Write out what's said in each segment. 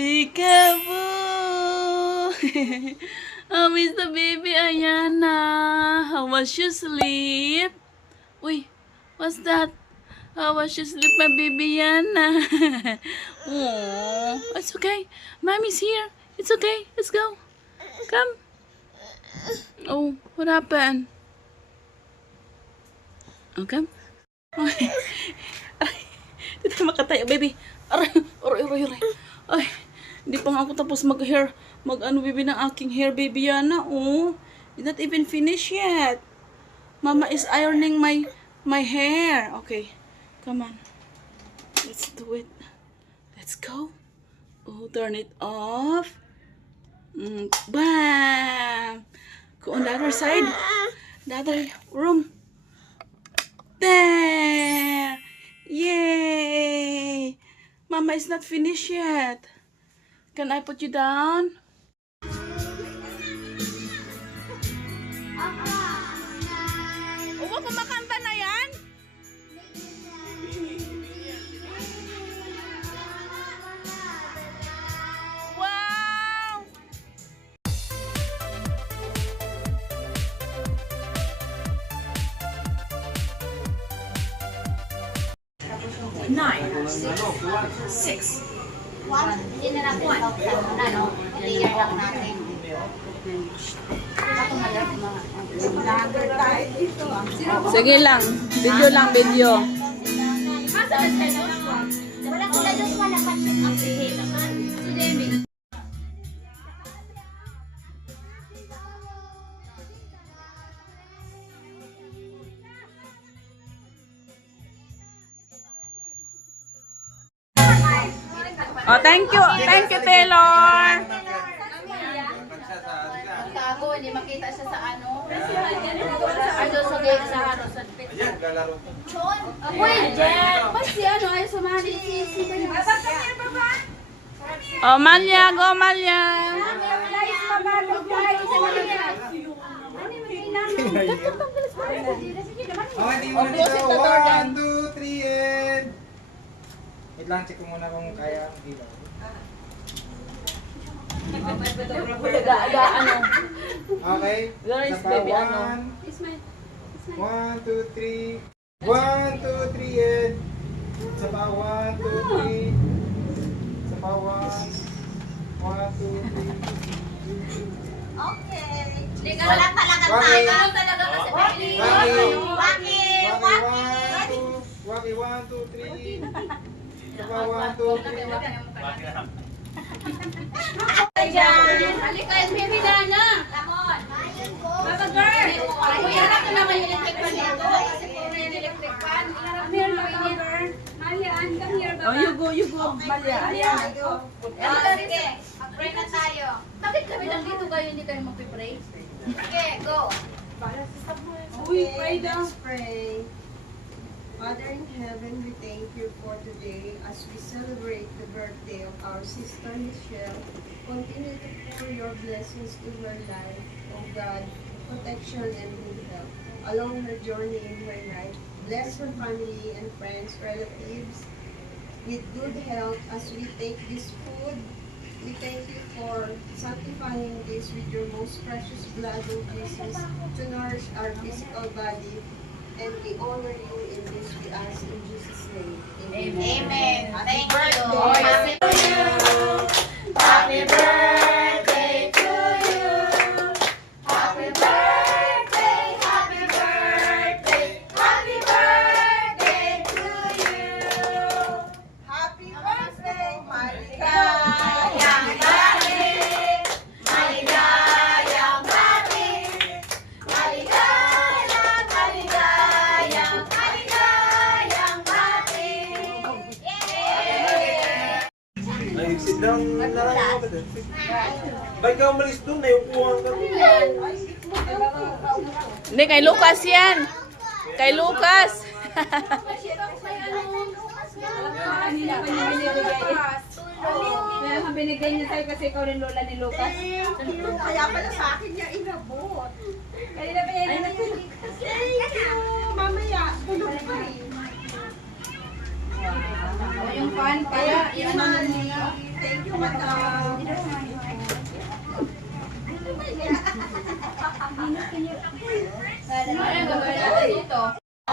Peekaboo! Oh, miss the baby Ayana. How was your sleep? Uy, what's that? How was your sleep, my baby Yana? Oh, it's okay. Mommy's here. It's okay. Let's go. Come. Oh, what happened? Okay. Ay, hindi tayo makatayo, baby. Aray, aray, aray, aray. Ay, hindi pa nga ako tapos mag-hair. Mag-ano, baby, ng aking hair, baby Yana. Oh, it's not even finished yet. Mama is ironing my hair. Okay, come on. Let's do it. Let's go. Oh, turn it off. Bam! Go on the other side. The other room. There! Yay! Mama is not finished yet. Can I put you down? Huwag kumakanta na yan? Wow! Nine, six, One, hindi na natin mauksan mo na, no? I-layer lang natin. Sige lang. Video lang, video. Wala ko na doon wala pa siya update. Si Demi. Oh, thank you. Thank you, Taylor. Tago, hindi makita siya sa ano. Ano sa gate sa ano sa Ayan, lalaro. John. Uy, Jen. Ba't si ano ay sumali si Oh, Malia. Go, Malia. Oh, hindi mo dito. 1, 2, 3, and... Wait lang, check ko muna kung kaya ang ilaw. Ano? Okay. There is Saka baby, ano? 1, 2, 3. 1, 2, 3, and... Saka 1, 2, 3. Saka 1, 2, 3. Okay. Wala talaga tayo. Talaga kasi pili. Waki. Waki, 1, 2, 3. Saka 1, 2, 3. Halika, baby Dana. Lamon. Baba girl. Kuya na ka naman yung electric pan dito. Kasi puro yung electric pan. Come here, Baba girl. Malian, come here, Baba. Oh, you go, Malia. Ayan. Sige, mag-pray na tayo. Bakit kami lang dito kayo, hindi kayo mag-pray? Sige, go. Let's pray. Father in heaven, we thank you for today as we celebrate the birthday of our sister Michelle. Continue to pour your blessings to her life, oh God, protection and good health. Along her journey in her life, bless her family and friends, relatives with good health as we take this food. We thank you for sanctifying this with your most precious blood of Jesus to nourish our physical body. And we honor you in this, we ask in Jesus' name. Amen. Thank you. Happy birthday to you. Happy birthday, happy birthday, happy birthday to you. Happy birthday, Maligayang bati, maligayang bati, maligayang, maligayang, maligayang bati. Yay! Ay, sit down na lang ako. Ba't ka umalis doon? Nayupuhan ka. Hindi, kay Lucas yan. Kay Lucas. Kaya binigay niya sa'yo kasi ikaw rin lola ni Lucas. Kaya pala sa akin niya inabot. Kaya na ba yan? Thank you. Mamaya, tulog pa eh. O yung fan pala, Thank you,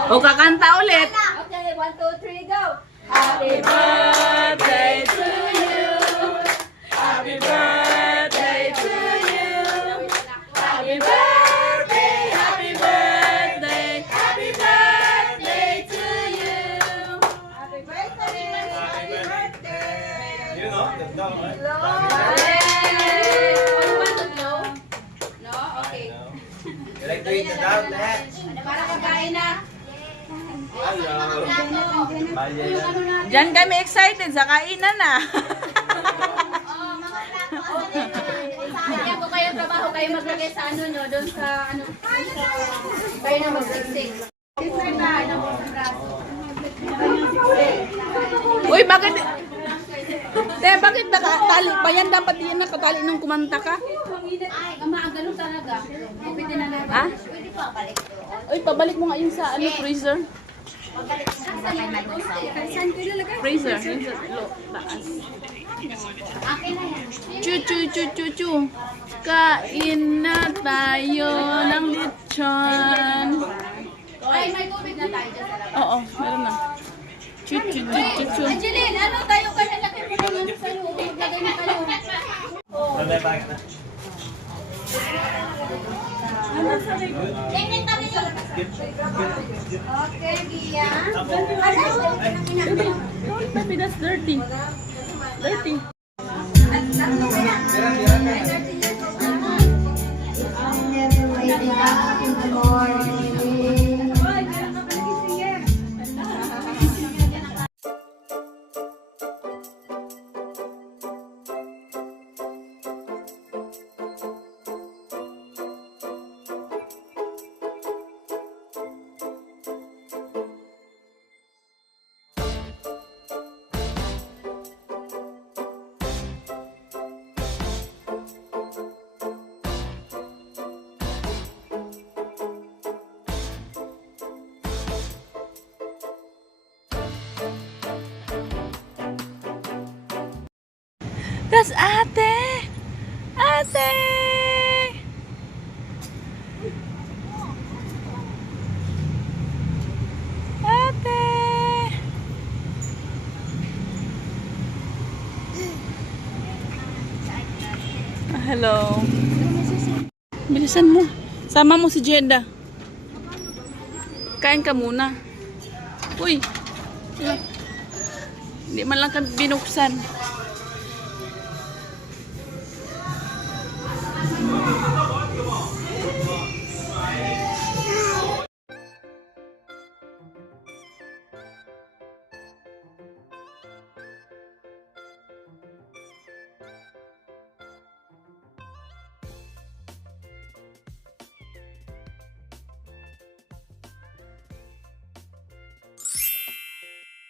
O kakanta ulit. Okay, 1, 2, 3, go! Happy birthday to you. Happy birthday to you. Happy birthday, happy birthday, happy birthday to you. Happy birthday! Happy birthday! You know, the dog, right? You want to blow? No? Okay. You like to eat the dog, Dad? Para kakain na. Hello. Bye, Yung ano natin. Diyan kami excited sa kainan na. Bigyan ko kayo trabaho, kayo maglagay sa ano nyo, doon sa ano, kayo na magsiksik. Uy, bakit? Bakit nakatali pa yan? Dapat yan nakatali nung kumanta ka. Ay, maagalo talaga. Pwede na lang. Ha? Uy, pabalik mo nga yun sa ano, freezer. Freezer. Yun sa taas. Akin na yan. Chu, chu, chu, chu, chu. Kain na tayo ng lechon. Ay, may tubig na tayo dyan sa labas. Oo, meron na. Chu, chu, chu, chu, chu. Angeline, ano tayo kaya laki mo naman sa loob? Lagay na kayo. Tingnan kami yung... Okay, Gia. Baby, that's dirty. Dirty. That's ate! Ate! Ate! Hello. Bilisan mo. Sama mo si Jeddah. Kain ka muna. Uy. Hindi man lang kami binuksan.